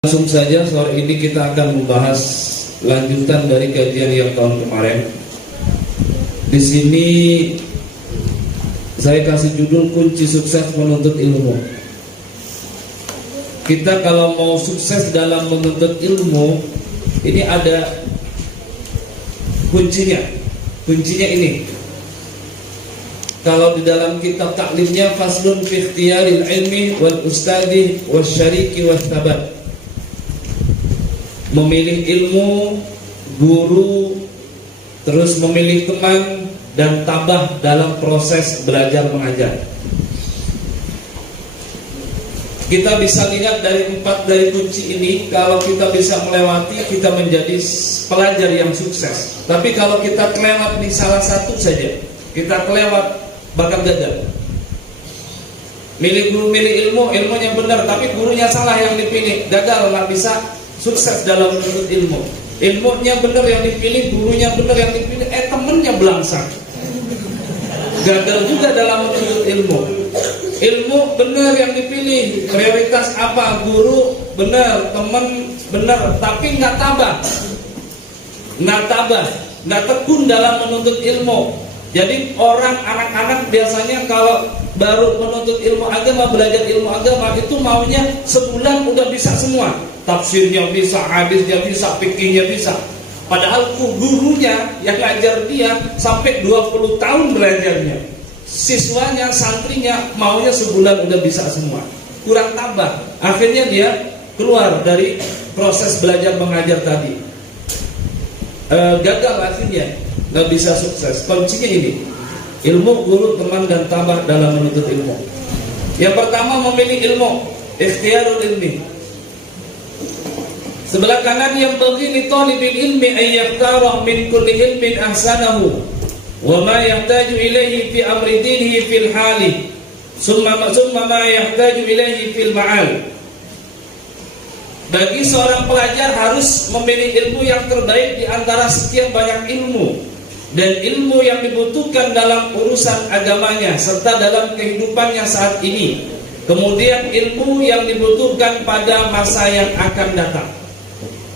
Langsung saja sore ini kita akan membahas lanjutan dari kajian yang tahun kemarin. Di sini saya kasih judul kunci sukses menuntut ilmu. Kita kalau mau sukses dalam menuntut ilmu, ini ada kuncinya. Kuncinya ini. Kalau di dalam kitab taklimnya faslun fi ikhtiyaril ilmi wal ustadi wasyariki wastabat. Memilih ilmu, guru, terus memilih teman dan tabah dalam proses belajar mengajar. Kita bisa lihat dari 4 dari kunci ini, kalau kita bisa melewati, kita menjadi pelajar yang sukses. Tapi kalau kita kelewat di salah satu saja, kita kelewat, bakal gagal. Milih guru, milih ilmu, ilmunya benar, tapi gurunya salah yang dipilih, gagal, nggak bisa sukses dalam menuntut ilmu. Ilmunya benar yang dipilih, gurunya benar yang dipilih, temennya belangsang, gagal juga dalam menuntut ilmu. Ilmu benar yang dipilih, prioritas apa, guru benar, teman benar, tapi nggak tabah, nggak tekun dalam menuntut ilmu. Jadi orang, anak-anak biasanya kalau baru menuntut ilmu agama, belajar ilmu agama, itu maunya sebulan udah bisa semua. Tafsirnya bisa, hadisnya bisa, fikihnya bisa. Padahal gurunya yang ngajar dia sampai 20 tahun belajarnya. Siswanya, santrinya maunya sebulan udah bisa semua. Kurang tabah. Akhirnya dia keluar dari proses belajar mengajar tadi. Gagal akhirnya, nggak bisa sukses. Kuncinya ini, ilmu, guru, teman, dan tabah dalam menuntut ilmu. Yang pertama, memilih ilmu, ikhtiyarul ilmi. Sebelah kanan, yang bagi talibil ilmi ayyaktarah min kulli ilmin ahsanahu wa ma yahtaju ilaihi fi amri dinihi fil hali summa ma yahtaju ilaihi fil ma'al. Bagi seorang pelajar harus memilih ilmu yang terbaik di antara sekian banyak ilmu, dan ilmu yang dibutuhkan dalam urusan agamanya serta dalam kehidupannya saat ini. Kemudian ilmu yang dibutuhkan pada masa yang akan datang.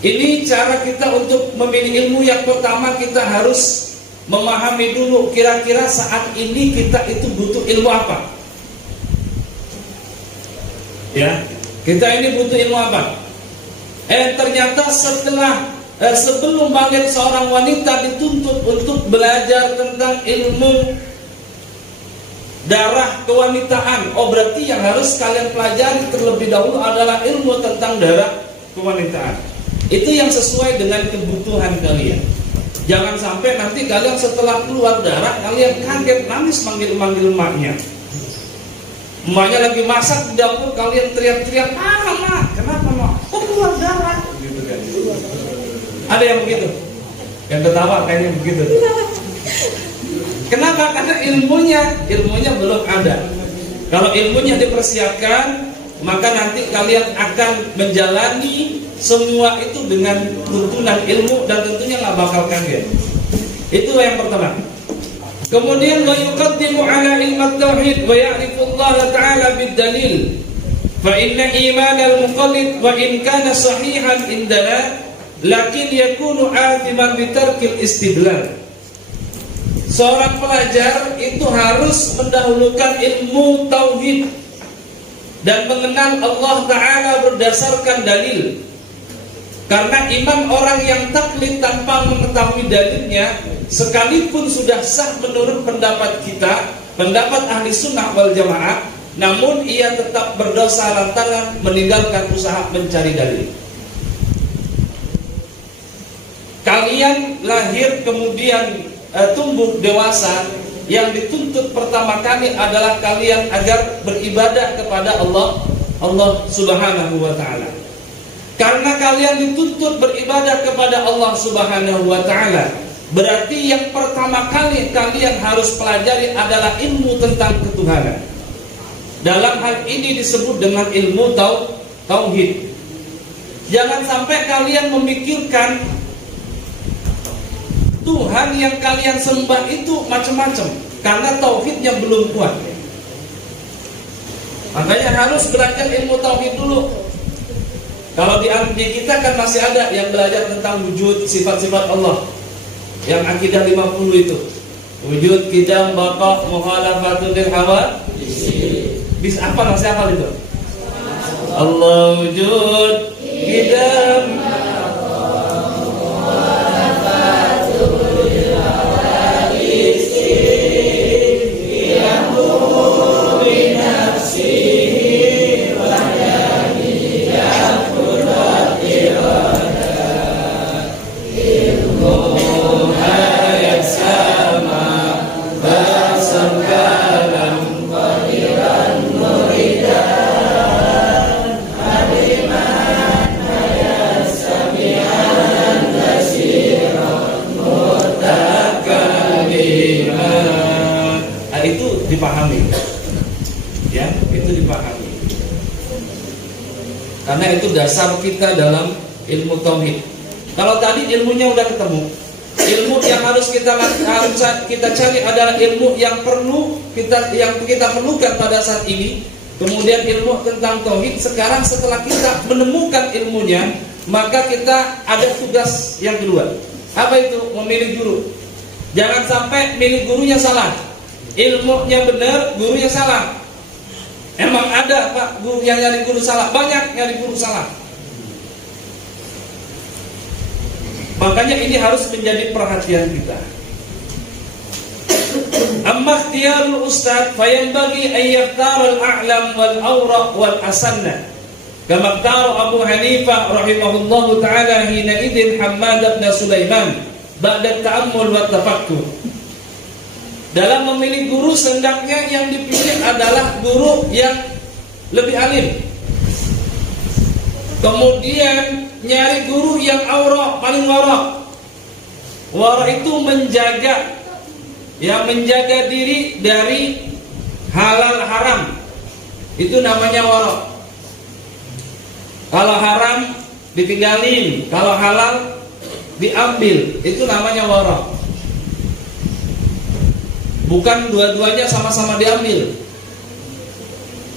Ini cara kita untuk memilih ilmu. Yang pertama, kita harus memahami dulu kira-kira saat ini kita itu butuh ilmu apa. Ya, kita ini butuh ilmu apa? Ternyata sebelum bangkit seorang wanita dituntut untuk belajar tentang ilmu darah kewanitaan. Oh, berarti yang harus kalian pelajari terlebih dahulu adalah ilmu tentang darah kewanitaan. Itu yang sesuai dengan kebutuhan kalian. Jangan sampai nanti kalian setelah keluar darah, kalian kaget, nangis manggil-manggil emaknya. Emaknya lagi masak di dapur, kalian teriak-teriak, mak, kenapa mak? Kok keluar darah? Gitu kan. Ada yang begitu? Yang ketawa kayaknya begitu. Kenapa? Karena ilmunya belum ada. Kalau ilmunya dipersiapkan, maka nanti kalian akan menjalani semua itu dengan tuntunan ilmu, dan tentunya nggak bakal kaget. Itu yang pertama. Kemudian wa yuqaddimu ala ilmi tauhid wa ya'rifu Allah Ta'ala bid-dalil. Fa inna iman al-muqallid wa in kana sahihan indana lakin yakunu athiman bi tarkil istidlal. Seorang pelajar itu harus mendahulukan ilmu tauhid dan mengenal Allah Ta'ala berdasarkan dalil. Karena iman orang yang taklid tanpa mengetahui dalilnya, sekalipun sudah sah menurut pendapat kita, pendapat ahli sunnah wal jamaah, namun ia tetap berdosa lantaran meninggalkan usaha mencari dalil. Kalian lahir kemudian tumbuh dewasa, yang dituntut pertama kali adalah kalian agar beribadah kepada Allah Subhanahu wa ta'ala. Karena kalian dituntut beribadah kepada Allah Subhanahu wa ta'ala, berarti yang pertama kali kalian harus pelajari adalah ilmu tentang ketuhanan. Dalam hal ini disebut dengan ilmu tauhid. Jangan sampai kalian memikirkan Tuhan yang kalian sembah itu macam-macam, karena tauhidnya belum kuat. Makanya harus belajar ilmu tauhid dulu. Kalau di kita kan masih ada yang belajar tentang wujud sifat-sifat Allah, yang akidah 50 itu. Wujud, qidam, baqa, mukhalafatul hawa. Bisa apa nasi hafal itu? Allah wujud, qidam, dipahami, ya, itu dipahami. Karena itu dasar kita dalam ilmu tauhid. Kalau tadi ilmunya udah ketemu, ilmu yang harus kita cari adalah ilmu yang kita perlukan pada saat ini. Kemudian ilmu tentang tauhid. Sekarang setelah kita menemukan ilmunya, maka kita ada tugas yang kedua. Apa itu? Memilih guru. Jangan sampai milih gurunya salah. Ilmunya benar, gurunya salah. Emang ada Pak guru yang nyari guru salah, banyak nyari guru salah. Makanya ini harus menjadi perhatian kita. Amma ikhtiyarul ustad fayanbaghi an yakhtara al-a'lam wal awraq wal asanna. Kama ikhtara Abu Hanifah rahimahullahu taala hina idzin Hammad bin Sulaiman ba'da ta'ammul wa tafakkur. Dalam memilih guru, hendaknya yang dipilih adalah guru yang lebih alim. Kemudian nyari guru yang aura, paling wara. Wara itu menjaga, ya, menjaga diri dari halal haram. Itu namanya wara. Kalau haram ditinggalin, kalau halal diambil, itu namanya wara. Bukan dua-duanya sama-sama diambil.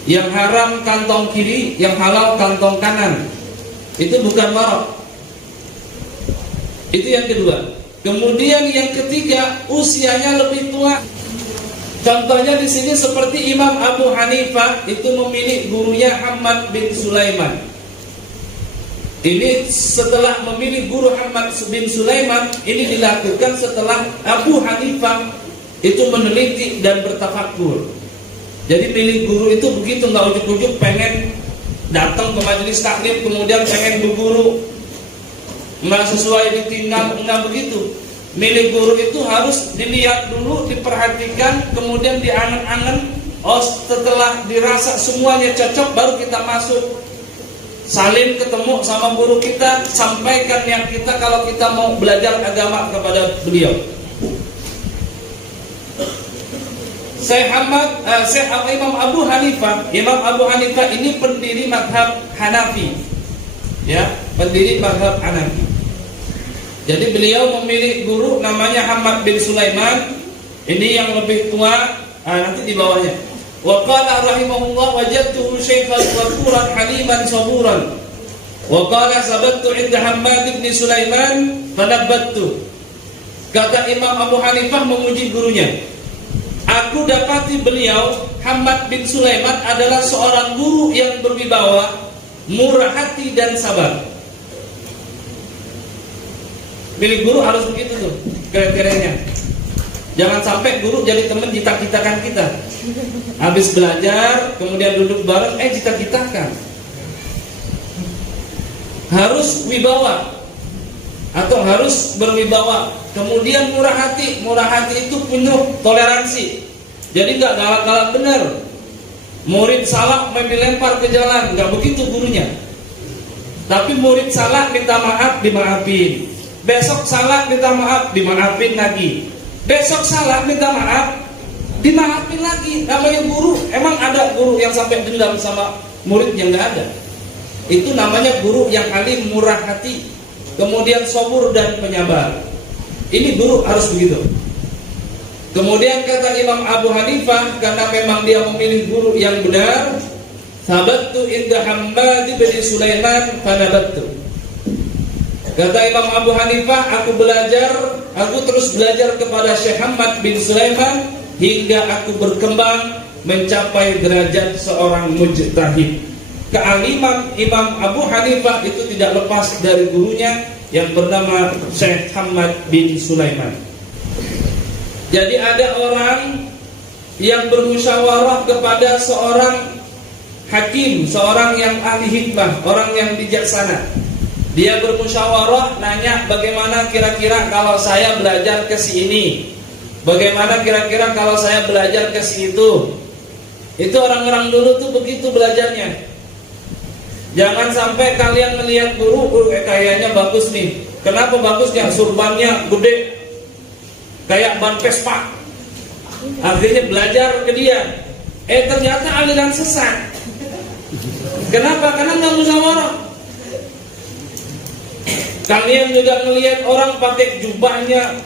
Yang haram kantong kiri, yang halal kantong kanan. Itu bukan wara. Itu yang kedua. Kemudian yang ketiga, usianya lebih tua. Contohnya di sini seperti Imam Abu Hanifah itu memilih gurunya Hammad bin Sulaiman. Ini setelah memilih guru Hammad bin Sulaiman, ini dilakukan setelah Abu Hanifah itu meneliti dan bertafakur. Jadi pilih guru itu begitu, nggak ujuk-ujuk pengen datang ke majelis taklim kemudian pengen berguru, nggak sesuai ditinggal, nggak begitu. Milih guru itu harus dilihat dulu, diperhatikan, kemudian diangen-angen. Oh, setelah dirasa semuanya cocok, baru kita masuk. Saling ketemu sama guru kita, sampaikan niat kita kalau kita mau belajar agama kepada beliau. Imam Abu Hanifah ini pendiri mazhab Hanafi, ya, pendiri mazhab Hanafi. Jadi beliau memilih guru namanya Hammad bin Sulaiman. Ini yang lebih tua, nanti di bawahnya. Wa qala rahimahullah wajadtuhu syaikhan waquran haliman saburan. Wa qala sabattu 'inda Hammad bin Sulaiman fanabattu. Kata Imam Abu Hanifah memuji gurunya. Aku dapati beliau Hammad bin Sulaiman adalah seorang guru yang berwibawa, murah hati dan sabar. Pilih guru harus begitu tuh kriteриanya. Jangan sampai guru jadi teman cita-citakan kita. Habis belajar, kemudian duduk bareng, cita-citakan. Harus wibawa atau harus berwibawa. Kemudian murah hati itu penuh toleransi. Jadi nggak galak-galak benar. Murid salah main dilempar ke jalan, nggak begitu gurunya. Tapi murid salah minta maaf, dimaafin. Besok salah minta maaf, dimaafin lagi. Besok salah minta maaf, dimaafin lagi. Namanya guru. Emang ada guru yang sampai dendam sama muridnya? Nggak ada. Itu namanya guru yang alim, murah hati, kemudian sabur dan penyabar. Ini guru harus begitu. Kemudian kata Imam Abu Hanifah, karena memang dia memilih guru yang benar, Thabattu inda Hammad bin Sulaiman fanabattu. Kata Imam Abu Hanifah, aku terus belajar kepada Syekh Hammad bin Sulaiman hingga aku berkembang mencapai derajat seorang mujtahid. Kealiman Imam Abu Hanifah itu tidak lepas dari gurunya yang bernama Syekh Hammad bin Sulaiman. Jadi ada orang yang bermusyawarah kepada seorang hakim, seorang yang ahli hikmah, orang yang bijaksana. Dia bermusyawarah, nanya bagaimana kira-kira kalau saya belajar ke sini, bagaimana kira-kira kalau saya belajar ke situ. Itu orang-orang dulu tuh begitu belajarnya. Jangan sampai kalian melihat guru, kayaknya bagus nih. Kenapa bagusnya? Surbannya gede, kayak ban Vespa. Akhirnya belajar ke dia. Ternyata aliran sesat. Kenapa? Karena nggak musyawarah. Kalian juga melihat orang pakai jubahnya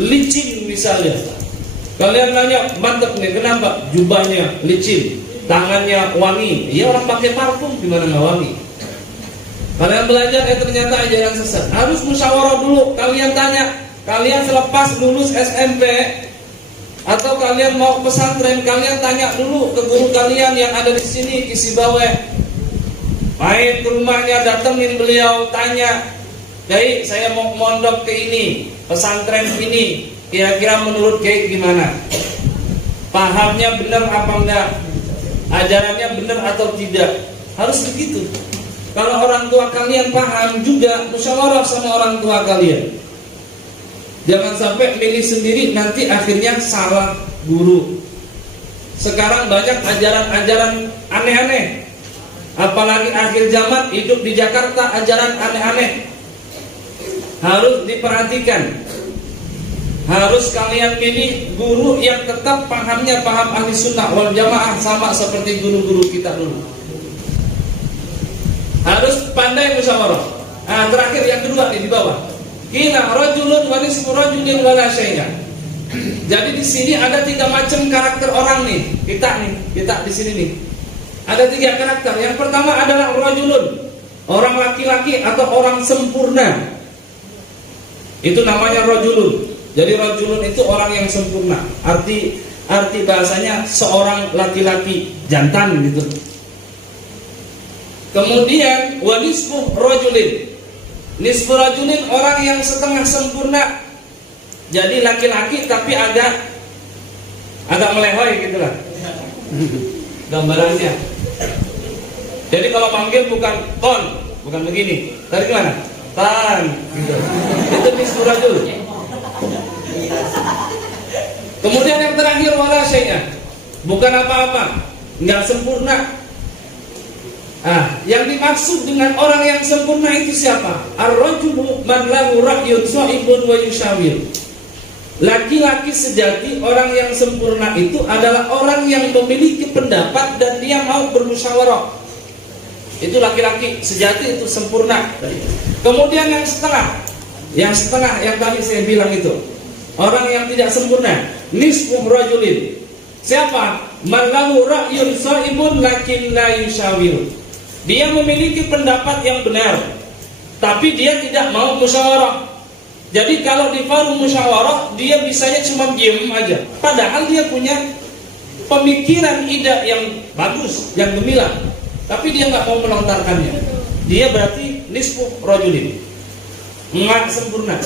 licin misalnya. Kalian nanya, mantep nih, kenapa? Jubahnya licin, tangannya wangi. Iya, orang pakai parfum gimana nggak wangi? Kalian belajar, ternyata ajaran sesat. Harus musyawarah dulu. Kalian tanya, kalian selepas lulus SMP atau kalian mau pesantren, kalian tanya dulu ke guru kalian yang ada di sini, Kisi Bawe. Main ke rumahnya, datengin beliau, tanya, Kiai, saya mau mondok ke ini, pesantren ini, kira-kira menurut Kiai gimana? Pahamnya benar apa enggak? Ajarannya benar atau tidak? Harus begitu. Kalau orang tua kalian paham juga, musyawarah sama orang tua kalian. Jangan sampai milih sendiri, nanti akhirnya salah guru. Sekarang banyak ajaran-ajaran aneh-aneh. Apalagi akhir zaman, hidup di Jakarta, ajaran aneh-aneh. Harus diperhatikan. Harus kalian pilih guru yang tetap pahamnya paham ahli sunnah wal jamaah, sama seperti guru-guru kita dulu. Harus pandai musyawarah. Terakhir yang kedua nih di bawah. Kila rajulun wa nisfu rajulin wala syai'a. Jadi di sini ada 3 macam karakter orang nih. Kita di sini nih. Ada 3 karakter. Yang pertama adalah rajulun, orang laki-laki atau orang sempurna. Itu namanya rajulun. Jadi rajulun itu orang yang sempurna. Arti bahasanya seorang laki-laki jantan gitu. Kemudian wa nisfu rajulin. Nisfu rajulin orang yang setengah sempurna. Jadi laki-laki tapi agak melehoi gitu lah gambarannya. Jadi kalau manggil bukan ton, bukan begini. Tadi gimana? Tan gitu. Itu nisfu rajul. Kemudian yang terakhir wala syai'a. Bukan apa-apa, enggak sempurna. Yang dimaksud dengan orang yang sempurna itu siapa? Ar-rajulu man lahu ra'yun sha'ibun wa yushawir. Laki-laki sejati, orang yang sempurna itu adalah orang yang memiliki pendapat dan dia mau bermusyawarah. Itu laki-laki sejati, itu sempurna. Kemudian yang setengah yang tadi saya bilang itu, orang yang tidak sempurna, nisfu rajulin. Siapa? Man lahu ra'yun sha'ibun lakin la yushawir. Dia memiliki pendapat yang benar, tapi dia tidak mau musyawarah. Jadi kalau di forum musyawarah, dia bisanya cuma diam aja. Padahal dia punya pemikiran, ide yang bagus, yang gemilang, tapi dia nggak mau melontarkannya. Dia berarti nisfu rajulin, nggak sempurna.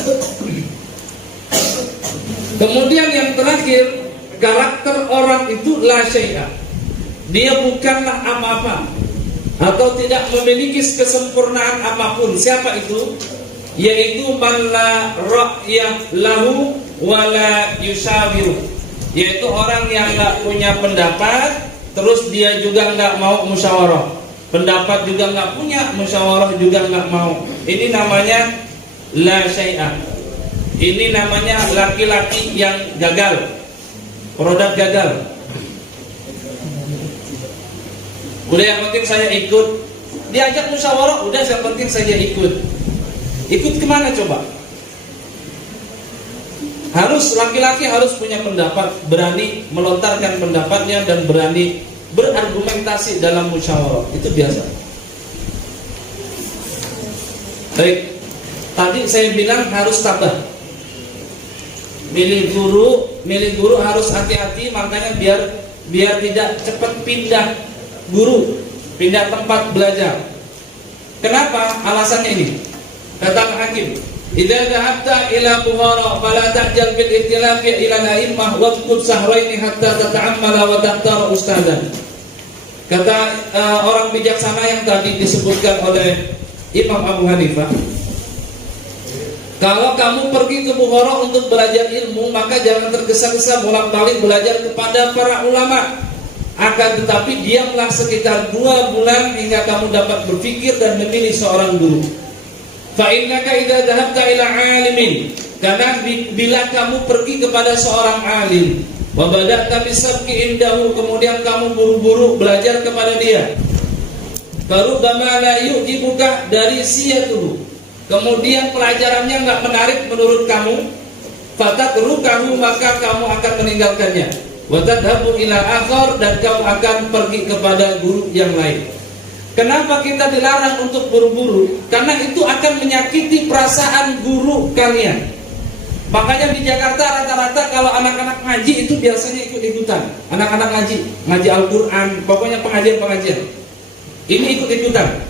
Kemudian yang terakhir, karakter orang itu la syai'a. Dia bukanlah apa-apa, atau tidak memiliki kesempurnaan apapun. Siapa itu? Yaitu man la ra'ya lahu wa la yushawir. Yaitu orang yang enggak punya pendapat, terus dia juga enggak mau musyawarah. Pendapat juga enggak punya, musyawarah juga enggak mau. Ini namanya la syai'a. Ini namanya laki-laki yang gagal, produk gagal. Udah yang penting saya ikut. Diajak musyawarah, udah yang penting saya ikut. Ikut kemana coba? Laki-laki harus punya pendapat, berani melontarkan pendapatnya dan berani berargumentasi dalam musyawarah, itu biasa. Baik, tadi saya bilang harus tabah. Milih guru harus hati-hati, makanya biar tidak cepat pindah guru, pindah tempat belajar. Kenapa? Alasannya ini. Kata Hakim, "Idza dhahabta ila Bukhara fala ta'jal bil ikhtilafi ila al-a'immah waqtud sahraini hatta tata'ammala wa tahtara ustadzan." Kata orang bijaksana yang tadi disebutkan oleh Imam Abu Hanifah, kalau kamu pergi ke Bukhara untuk belajar ilmu, maka jangan tergesa-gesa bolak-balik belajar kepada para ulama. Akan tetapi diamlah sekitar 2 bulan hingga kamu dapat berpikir dan memilih seorang guru. Fa innaka idza dhahabta ila 'alimin, karena bila kamu pergi kepada seorang alim, wa bada'ta bisabqi indahu, kemudian kamu buru-buru belajar kepada dia, baru bama la yu'jibuka dari siyatuhu, kemudian pelajarannya enggak menarik menurut kamu, fatatrukahu, maka kamu akan meninggalkannya, wa tadhabu ila akhar, dan kamu akan pergi kepada guru yang lain. Kenapa kita dilarang untuk buru-buru? Karena itu akan menyakiti perasaan guru kalian. Makanya di Jakarta rata-rata kalau anak-anak ngaji itu biasanya ikut-ikutan. Anak-anak ngaji Al-Quran, pokoknya pengajian-pengajian, ini ikut-ikutan.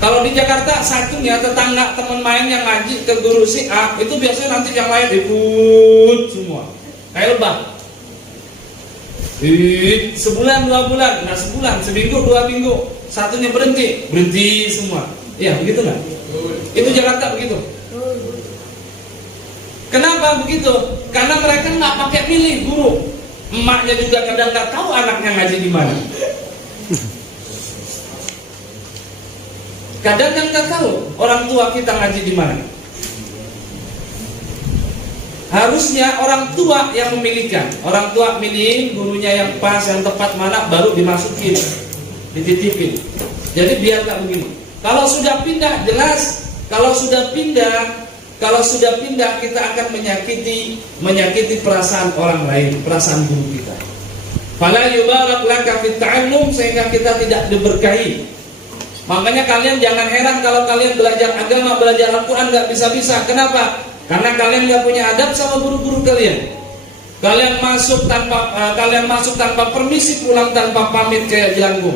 Kalau di Jakarta satunya tetangga teman main yang ngaji ke guru si A, itu biasanya nanti yang lain ikut semua. Kayak lebah. Sebulan 2 bulan, nah sebulan, seminggu 2 minggu, satunya berhenti semua. Ya begitu nggak? Itu Jakarta begitu. Kenapa begitu? Karena mereka nggak pakai milih guru. Emaknya juga kadang nggak tahu anaknya ngaji di mana. Kadang kan nggak tahu orang tua kita ngaji di mana. Harusnya orang tua yang memilihkan. Orang tua milih gurunya yang pas, yang tepat mana, baru dimasukin, dititipin. Jadi biar tak begini. Kalau sudah pindah, jelas. Kalau sudah pindah kita akan menyakiti perasaan orang lain, perasaan guru kita. Fala yubarak laka fit ta'allum, sehingga kita tidak diberkahi. Makanya kalian jangan heran kalau kalian belajar agama, belajar Al-Quran nggak bisa-bisa. Kenapa? Karena kalian nggak punya adab sama guru-guru kalian. Kalian masuk tanpa permisi, pulang tanpa pamit kayak jelangkung.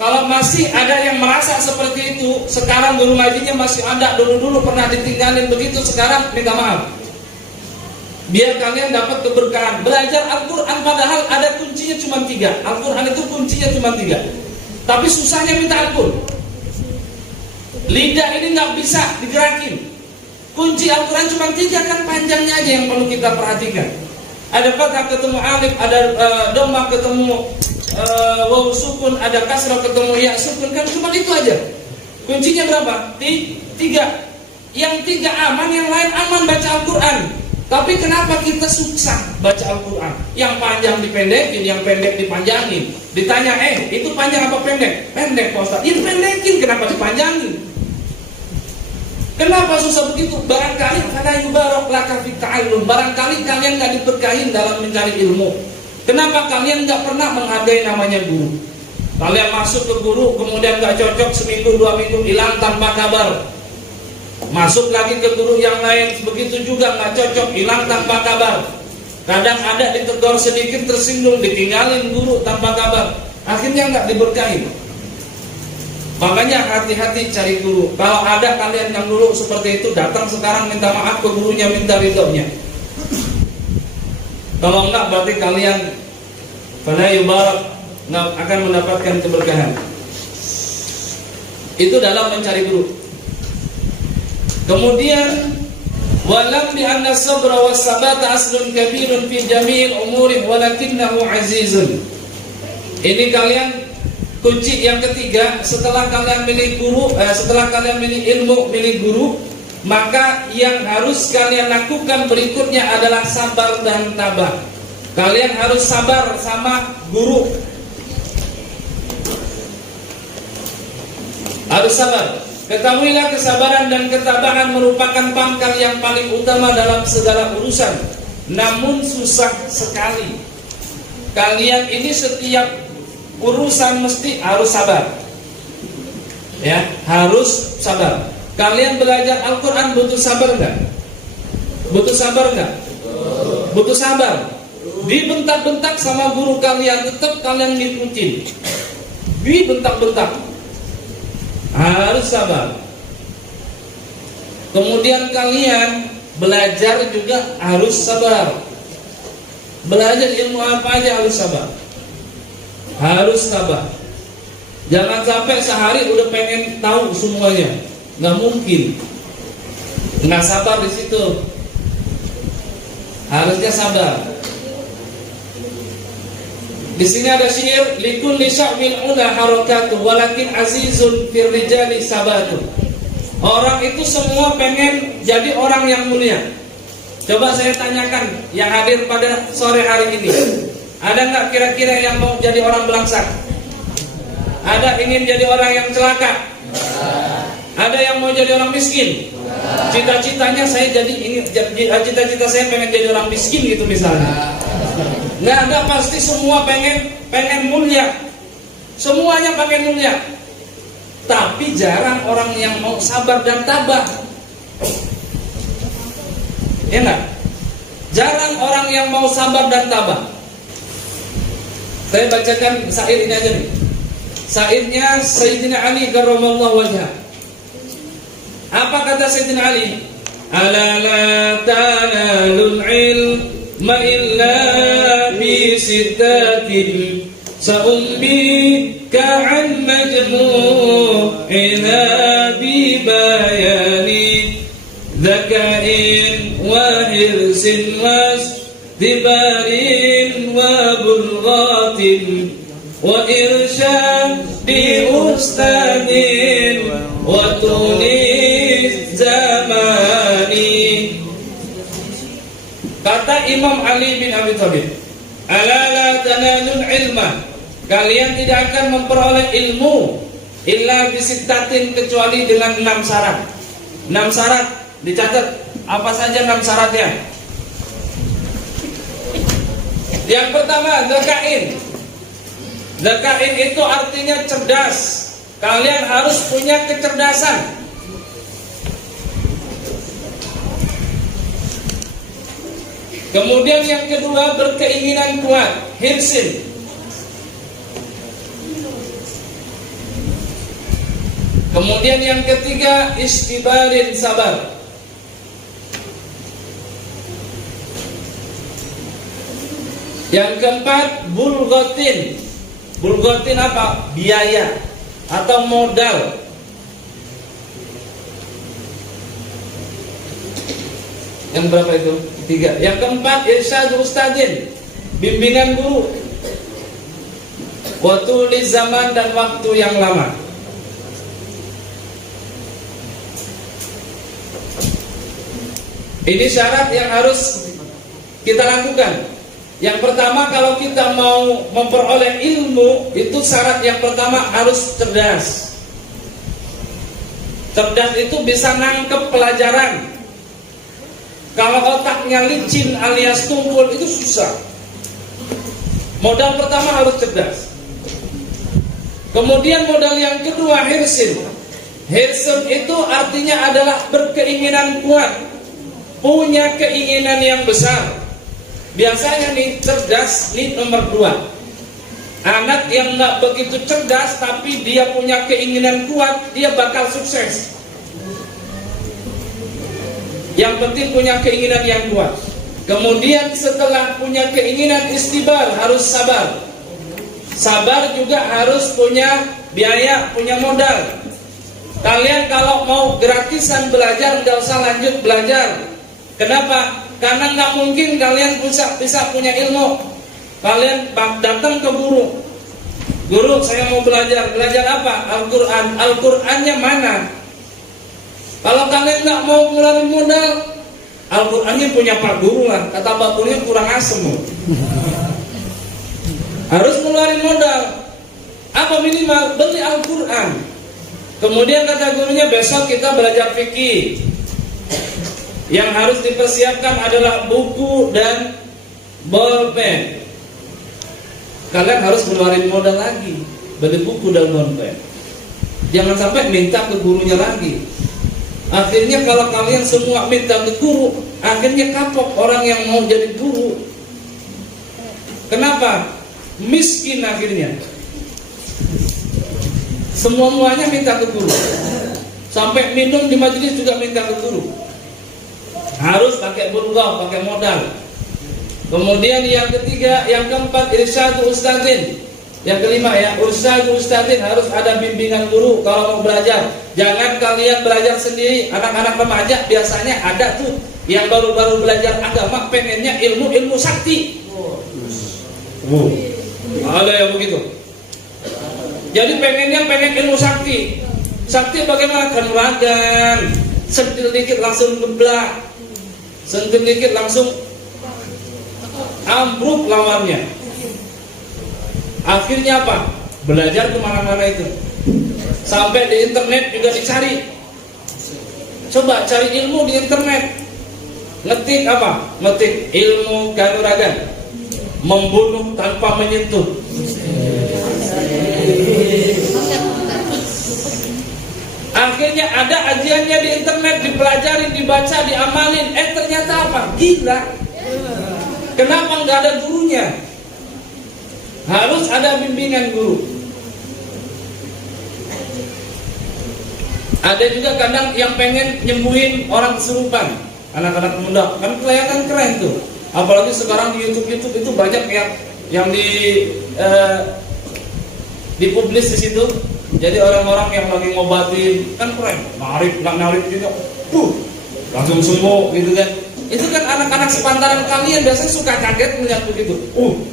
Kalau masih ada yang merasa seperti itu, sekarang guru ngajinya masih ada, dulu pernah ditinggalin begitu, sekarang minta maaf. Biar kalian dapat keberkahan. Belajar Al-Quran padahal ada kuncinya cuma 3. Al-Quran itu kuncinya cuma 3. Tapi susahnya minta ampun. Lidah ini nggak bisa digerakin. Kunci Al-Quran cuma 3, kan panjangnya aja yang perlu kita perhatikan. Ada fathah ketemu alif, ada dhamma ketemu waw sukun, ada kasrah ketemu ya sukun, kan cuma itu aja. Kuncinya berapa? 3. Yang 3 aman, yang lain aman baca Al-Quran. Tapi kenapa kita susah baca Al-Quran? Yang panjang dipendekin, yang pendek dipanjangin. Ditanya, itu panjang apa pendek? Pendek Pak Ustaz. Ya pendekin, kenapa dipanjangin? Kenapa susah begitu? Barangkali karena yubarak laka fit ta'allum. Barangkali kalian gak diberkahin dalam mencari ilmu. Kenapa kalian gak pernah menghargai namanya guru? Kalian masuk ke guru, kemudian gak cocok, seminggu 2 minggu hilang tanpa kabar. Masuk lagi ke guru yang lain, begitu juga gak cocok, hilang tanpa kabar. Kadang ada ditegur sedikit, tersinggung, ditinggalin guru tanpa kabar. Akhirnya gak diberkahin. Makanya hati-hati cari guru. Kalau ada kalian yang dulu seperti itu, datang sekarang minta maaf ke gurunya, minta ridhonya. Kalau enggak, berarti kalian fala yubarak, enggak akan mendapatkan keberkahan. Itu dalam mencari guru. Kemudian walam bi anna sabra was sabata aslun kabirun fi jami'il umuri walakinnahu azizun. Ini kalian kunci yang ketiga. Setelah kalian milih guru, setelah kalian milih ilmu, milih guru, maka yang harus kalian lakukan berikutnya adalah sabar dan tabah. Kalian harus sabar sama guru. Harus sabar. Ketahuilah kesabaran dan ketabahan merupakan pangkal yang paling utama dalam segala urusan. namun susah sekali. Kalian ini setiap urusan mesti harus sabar. Ya, harus sabar. Kalian belajar Al-Quran butuh sabar enggak? Butuh sabar enggak? Butuh sabar. Dibentak-bentak sama guru kalian, tetap kalian ngikutin. Dibentak-bentak, harus sabar. Kemudian kalian belajar juga harus sabar. Belajar ilmu apa aja harus sabar. Harus sabar. Jangan sampai sehari udah pengen tahu semuanya. Nggak mungkin. Nggak sabar di situ. Harusnya sabar. Di sini ada syair, likulli sya'bil ula harakatuh walakin azizun fir rijali sabatu. Orang itu semua pengen jadi orang yang mulia. Coba saya tanyakan yang hadir pada sore hari ini, ada nggak kira-kira yang mau jadi orang belangsak? Ada ingin jadi orang yang celaka? Ada yang mau jadi orang miskin? Cita-citanya saya cita-cita saya pengen jadi orang miskin gitu misalnya. Nggak ada, pasti semua pengen mulia. Semuanya pengen mulia. Tapi jarang orang yang mau sabar dan tabah. Ya enggak? Jarang orang yang mau sabar dan tabah. Saya bacakan syair ini aja nih. Syairnya Sayyidina Ali karramallahu wajhah. Apa kata Sayyidina Ali? Ala la tanalul ilma illa bi sittatin sa'umbika an majmu'ina bi bayani dzakain wa hirsin wasdibarin wa bulghatin wa irsyadi ustadin wa tunis zamani. Kata Imam Ali bin Abi Thalib, ala la tanalul ilma, kalian tidak akan memperoleh ilmu illa bisittatin, kecuali dengan 6 syarat. 6 syarat dicatat. Apa saja 6 syaratnya? Yang pertama, dzakain. Dzakain itu artinya cerdas. Kalian harus punya kecerdasan. Kemudian yang kedua, berkeinginan kuat, hirsin. Kemudian yang ketiga, istibarin, sabar. Yang keempat, bulghatin. Bulghatin apa? Biaya atau modal. Yang berapa itu? 3. Yang keempat, irsyad ustadin, bimbingan guru. Waktu di zaman dan waktu yang lama. Ini syarat yang harus kita lakukan. Yang pertama, kalau kita mau memperoleh ilmu, itu syarat yang pertama harus cerdas. Cerdas itu bisa nangkep pelajaran. Kalau otaknya licin alias tumpul, itu susah. Modal pertama harus cerdas. Kemudian modal yang kedua, hirsin. Hirsin itu artinya adalah berkeinginan kuat, punya keinginan yang besar. Biasanya nih, cerdas nih nomor 2. Anak yang gak begitu cerdas tapi dia punya keinginan kuat, dia bakal sukses. Yang penting punya keinginan yang kuat. Kemudian setelah punya keinginan, istibar, harus sabar. Sabar juga harus punya biaya, punya modal. Kalian kalau mau gratisan belajar, nggak usah lanjut belajar. Kenapa? Karena nggak mungkin kalian bisa punya ilmu. Kalian datang ke guru. Guru, saya mau belajar. Belajar apa? Al-Quran. Al-Qurannya mana? Kalau kalian nggak mau ngeluarin modal, Al-Qurannya punya Pak Guru lah. Kata Pak Gurunya kurang asem. Harus ngeluarin modal. Apa minimal? Beli Al-Quran. Kemudian kata gurunya, besok kita belajar fikih. Yang harus dipersiapkan adalah buku dan bolpen. Kalian harus ngeluarin modal lagi, beli buku dan bolpen. Jangan sampai minta ke gurunya lagi. Akhirnya kalau kalian semua minta ke guru, akhirnya kapok orang yang mau jadi guru. Kenapa? Miskin akhirnya. Semuanya minta ke guru. Sampai minum di majelis juga minta ke guru. Harus pakai burgah, pakai modal. Kemudian yang ketiga, yang keempat, irsyadu ustadzin. Yang kelima ya, irsyadu ustadzin, harus ada bimbingan guru kalau mau belajar. Jangan kalian belajar sendiri. Anak-anak remaja biasanya ada tuh yang baru-baru belajar agama pengennya ilmu sakti. Ada yang begitu. Jadi pengen ilmu sakti. Sakti bagaimana? Kanuragan. Sentil dikit langsung geblak. Sentil dikit langsung ambruk lawannya. Akhirnya apa? Belajar kemana-mana itu. Sampai di internet juga dicari. Coba cari ilmu di internet. Ngetik apa? Ngetik ilmu kanuragan. Membunuh tanpa menyentuh. Akhirnya ada ajiannya di internet, dipelajari, dibaca, diamalin. Ternyata apa? Gila. Kenapa nggak ada gurunya? Harus ada bimbingan guru. Ada juga kadang yang pengen nyembuhin orang kesurupan, anak-anak muda, kan kelihatan keren tuh. Apalagi sekarang di YouTube itu banyak yang dipublis di situ. Jadi orang-orang yang lagi ngobatin kan keren, narik juga, langsung sembuh gitu kan. Itu kan anak-anak sepantaran kalian biasanya suka kaget melihat begitu.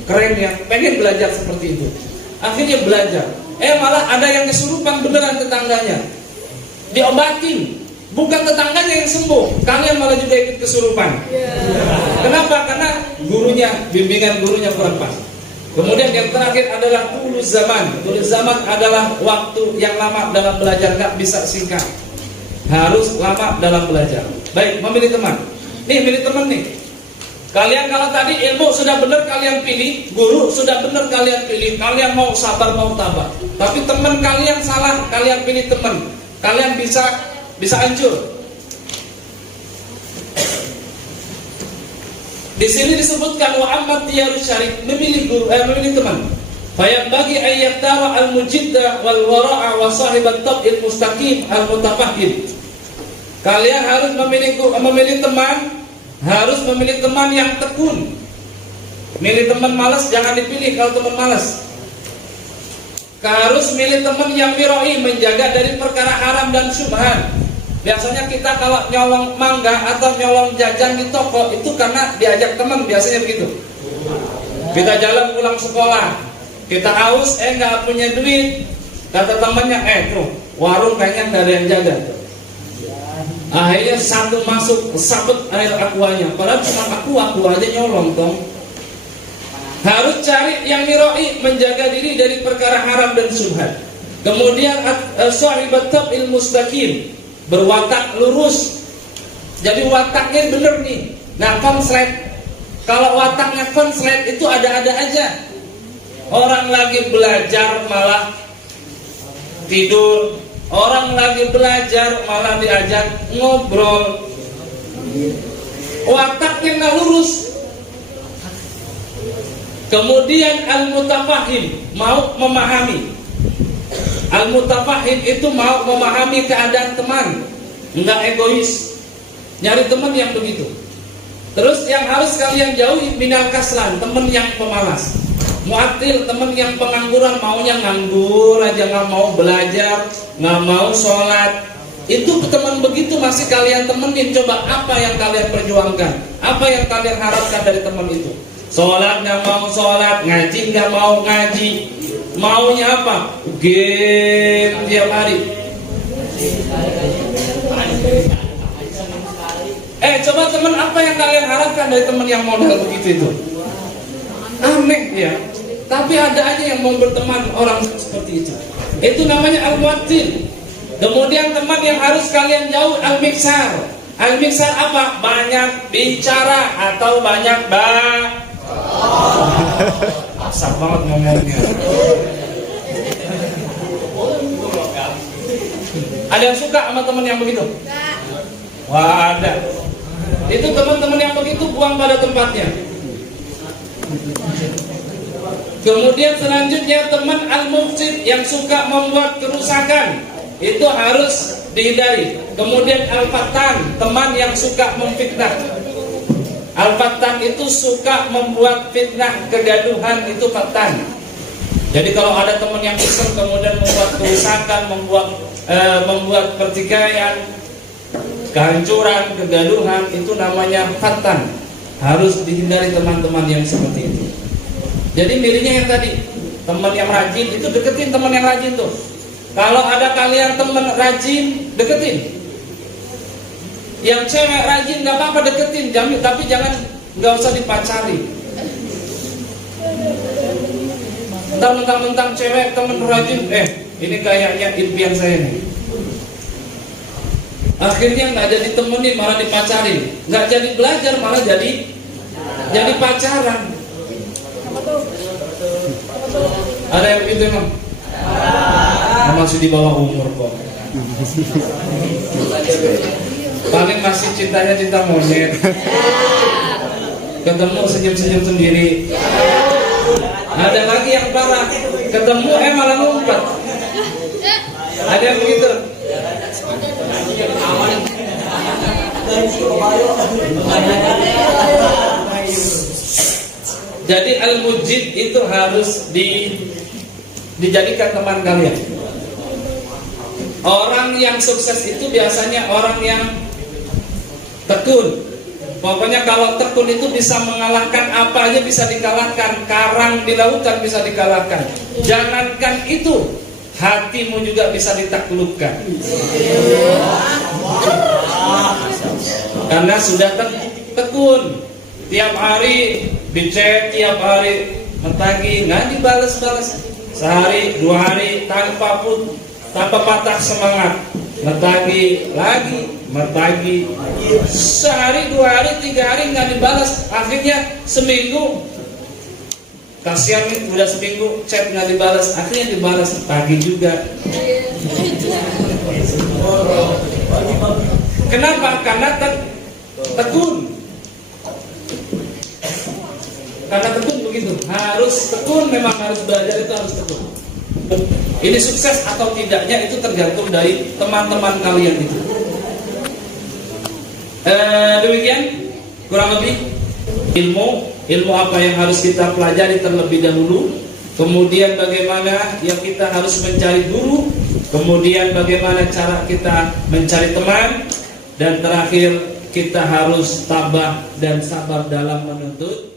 Keren ya, pengen belajar seperti itu. Akhirnya belajar. Malah ada yang kesurupan beneran tetangganya, diobatin. Bukan tetangganya yang sembuh, kalian malah juga ikut kesurupan. Kenapa? Karena gurunya, bimbingan gurunya kurang pas. Kemudian yang terakhir adalah tulus zaman. Tulus zaman adalah waktu yang lama dalam belajar, nggak bisa singkat. Harus lama dalam belajar. Baik, memilih teman. Nih, milih teman nih. Kalian kalau tadi ilmu sudah benar kalian pilih, guru sudah benar kalian pilih, kalian mau sabar mau tabah. Tapi teman kalian salah, kalian pilih teman. Kalian bisa hancur. Di sini disebutkan wa amma tiyarus syarik, memilih guru, memilih teman. Fa bagi ayat tara al-mujidda wal wara'a wa sahibat tab'il mustaqim al-mutafahhim. Kalian harus memilih teman, harus memilih teman yang tekun. Milih teman malas jangan dipilih kalau teman malas. Harus milih teman yang miroi, menjaga dari perkara haram dan syubhat. Biasanya kita kalau nyolong mangga atau nyolong jajan di toko itu karena diajak teman, biasanya begitu. Kita jalan pulang sekolah, kita haus, nggak punya duit. Kata temannya, tuh warung kayaknya nggak ada yang jaga. Akhirnya satu masuk sabet air aquanya, padahal cuma aku aja nyolong dong. Harus cari yang miroi, menjaga diri dari perkara haram dan syubhat. Kemudian sahibat tab'il mustaqim, berwatak lurus. Jadi wataknya bener nih. Nah, konslet. Kalau wataknya konslet itu ada-ada aja. Orang lagi belajar malah tidur. Orang lagi belajar malah diajak ngobrol. Wataknya nggak lurus. Kemudian al-mutafahim, mau memahami. Al-mutafahim itu mau memahami keadaan teman, enggak egois. Nyari teman yang begitu. Terus yang harus kalian jauhi minal kaslan, teman yang pemalas. Mu'attil, teman yang pengangguran, maunya nganggur aja, nggak mau belajar, nggak mau sholat. Itu teman begitu masih kalian temenin. Coba apa yang kalian perjuangkan, apa yang kalian harapkan dari teman itu? Sholat nggak mau sholat, ngaji nggak mau ngaji. Maunya apa? Game tiap hari. Coba teman, apa yang kalian harapkan dari teman yang modal begitu itu? Aneh ya. Tapi ada aja yang mau berteman orang seperti itu. Itu namanya al-mu'attil. Kemudian teman yang harus kalian jauh, al-miksar. Al-miksar apa? Banyak bicara atau banyak asal banget ngomongnya. Ada yang suka sama teman yang begitu? Wah, ada. Itu teman-teman yang begitu buang pada tempatnya. Kemudian selanjutnya teman al-mufsid yang suka membuat kerusakan, itu harus dihindari. Kemudian al-fattan, teman yang suka memfitnah. Al-fattan itu suka membuat fitnah, kegaduhan, itu fattan. Jadi kalau ada teman yang iseng kemudian membuat kerusakan, membuat pertikaian, kehancuran, kegaduhan, itu namanya fattan. Harus dihindari teman-teman yang seperti itu. Jadi milihnya yang tadi, teman yang rajin, itu deketin teman yang rajin tuh. Kalau ada kalian teman rajin, deketin. Yang cewek rajin nggak apa-apa, deketin, tapi jangan, nggak usah dipacari. Mentang-mentang cewek teman rajin, ini kayaknya impian saya nih. Akhirnya nggak jadi temenin, malah dipacarin. Nggak jadi belajar, malah jadi pacaran. Ada yang begitu emang? Masih di bawah umur kok. Paling masih cintanya cinta monyet. Ketemu senyum-senyum sendiri. Ada lagi yang parah, ketemu malah ngumpet. Ada yang begitu? Jadi al-mujid itu harus dijadikan teman kalian. Orang yang sukses itu biasanya orang yang tekun. Pokoknya kalau tekun itu bisa mengalahkan apa aja, bisa dikalahkan. Karang di lautan bisa dikalahkan. Jangankan itu, hatimu juga bisa ditaklukkan. Karena sudah tekun. Tiap hari dicek, tiap hari mentagi, nggak dibalas-balas. Sehari, 2 hari tanpa patah semangat, mentagi lagi, mentagi. Sehari, 2 hari, 3 hari nggak dibalas. Akhirnya seminggu, kasihan nih, udah seminggu chat nggak dibalas. Akhirnya dibalas pagi juga. Kenapa? Karena tekun. Karena tekun begitu, harus tekun, memang harus belajar, itu harus tekun. Ini sukses atau tidaknya itu tergantung dari teman-teman kalian itu. Demikian kurang lebih ilmu apa yang harus kita pelajari terlebih dahulu. Kemudian bagaimana yang kita harus mencari guru. Kemudian bagaimana cara kita mencari teman. Dan terakhir kita harus tabah dan sabar dalam menuntut